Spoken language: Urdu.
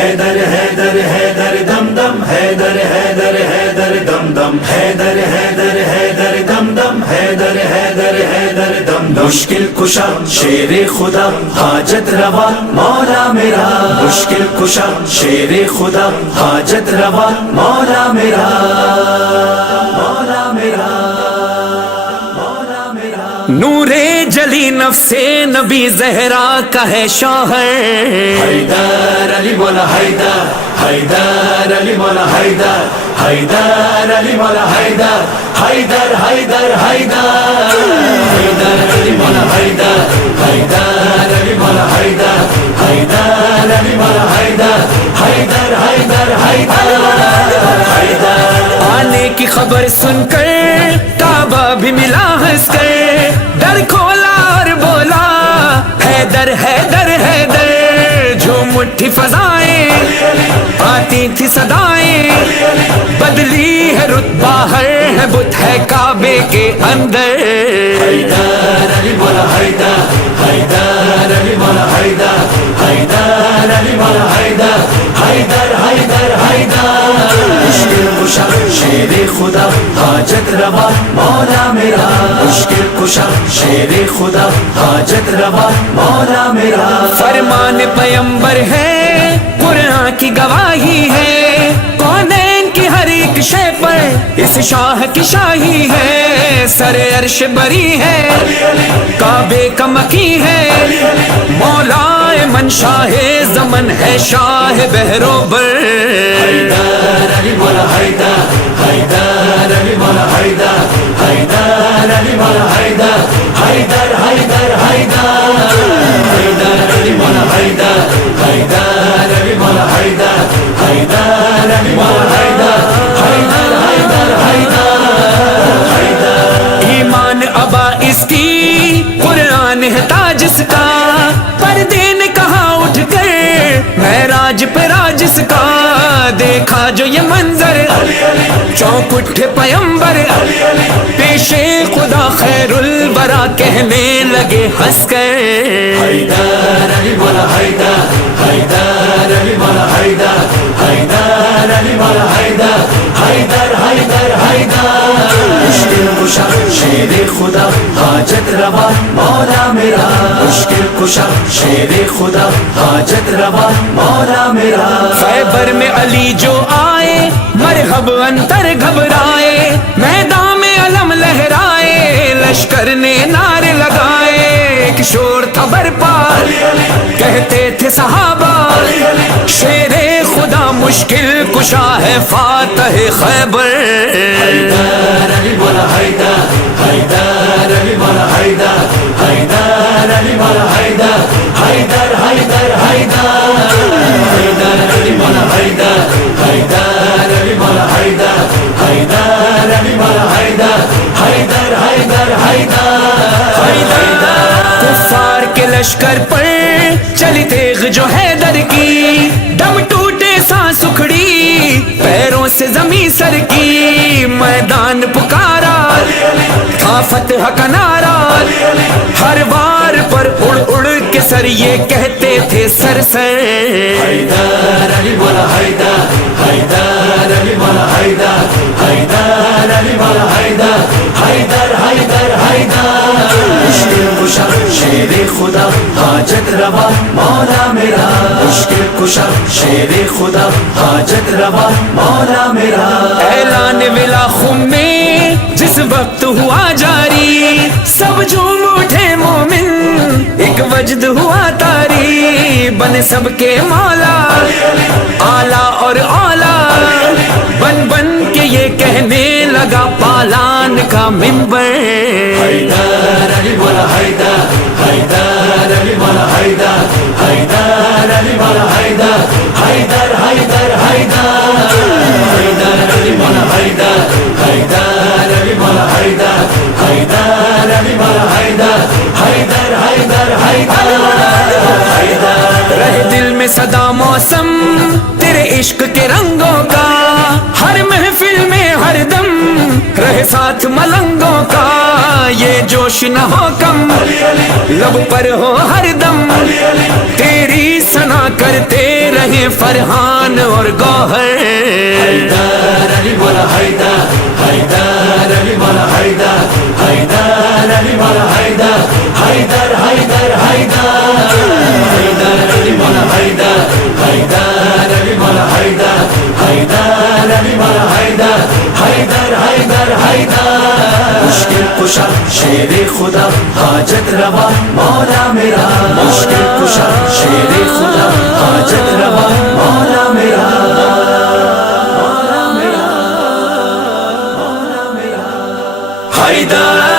حیدر حیدر حیدر دم دم حیدر حیدر حیدر دم دم حیدر حیدر حیدر دم دم حیدر حیدر حیدر دم دم مشکل کشا شیر خدا حاجت روا مولا میرا مشکل کشا شیر خدا حاجت روا مولا میرا مولا میرا نور جلی نفس نبی زہرا کا ہے شوہر حیدر علی مولا حیدر حیدر علی مولا حیدر حیدر علی مولا حیدر حیدر حیدر حیدر حیدر علی مولا حیدر حیدر علی مولا حیدر حیدر علی مولا حیدر حیدر حیدر حیدر آنے کی خبر سن کر کعبہ بھی ملا ہنس کر در کھولا اور بولا حیدر حیدر حیدر جھوم اٹھی فضائیں آتی تھی صدائیں بدلی ہے رتبہ ہر ہے بت ہے کعبے کے اندر حیدر علی مولا حیدر حیدر علی مولا حیدر حیدر علی مولا حیدر حیدر حیدر حیدر مشکل کشا شیر خدا حاجت روا مولا میرا مشکل کشا شیر خدا حاجت روا مولا میرا فرمان پیمبر ہے قرآن کی گواہی ہے کونین کی ہر ایک شے پر اس شاہ کی شاہی ہے سر عرش بری ہے کعبے کا مکی ہے مولا من شاہ زمن ہے شاہ بحرو بر حیدر علی مولا حیدر حیدر علی مولا حیدر حیدر علی مولا حیدر حیدر حیدر حیدر حیدر علی مولا حیدر حیدر علی مولا حیدر حیدر علی مولا حیدر حیدر حیدر حیدر ایمان ابا اس کی قرآن ہے تاج اس کا پردے نے کہا اٹھ کر معراج پہ راج اس کا دیکھا جو یہ منظر چونک اٹھے پیمبر پیش خدا خیر الورا کہنے لگے ہنس کر حیدر علی مولا حیدر حیدر علی مولا حیدر حیدر علی مولا حیدر حیدر حیدر حیدر مشکل کشا شیر خدا حاجت روا مولا میرا مشکل کشا شیر خدا حاجت روا مولا میرا خیبر میں علی جو آئے مرحب انتر گھبرائے میدان میں علم لہرائے لشکر نے نعرے لگائے ایک شور تھا برپا کہتے تھے صحابہ شیر خدا مشکل کشا ہے فاتح خیبر حیدر علی مولا حیدر حیدر علی مولا حیدر حیدر علی مولا حیدر حیدر حیدر حیدر حیدر علی مولا حیدر حیدر علی مولا حیدر حیدر علی مولا حیدر حیدر حیدر حیدر کفار کے لشکر پر چلی تیغ جو حیدر کی دم ٹوٹے سانس اکھڑی پیروں سے زمین سر کی میدان پکارا تھا فتح کا نعرہ ہر وار پر اڑ اڑ کے سر یہ کہتے تھے سر سر حیدر علی مولا حیدر حیدر علی مولا حیدر حیدر علی مولا حیدر حیدر حیدر حیدر مشکل کشا شیر خدا حاجت روا مولا میرا مشکل کشا شیر خدا حاجت روا مولا میرا اعلان ولا خم میں جس وقت ہوا جاری سب جھوم اٹھے مومن ایک وجد ہوا تاری بن سب کے مولا آلہ اور اولا بن بن کے یہ کہنے لگا پالان کا منبر حیدر علی مولا حیدر حیدر علی مولا حیدر حیدر علی مولا حیدر حیدر حیدر حیدر حیدر علی مولا حیدر حیدر علی مولا حیدر حیدر علی مولا حیدر حیدر حیدر حیدر رہے دل میں صدا موسم تیرے عشق کے رنگوں کا ہر محفل میں ہر دم رہے ساتھ ملنگوں کا یہ جوش نہ ہو کم لب پر ہو ہر دم تیری ثنا کرتے رہے ہیں فرحان اور گوہر. حیدر علی مولا حیدر، حیدر علی مولا حیدر، حیدر علی مولا حیدر، حیدر حیدر حیدر، حیدر علی مولا حیدر، حیدر علی مولا حیدر، حیدر علی مولا حیدر، حیدر حیدر حیدر. مشکل کشا شیر خدا حاجت روا مولا میرا، مشکل کشا شیر خدا حاجت روا مولا میرا. حیدر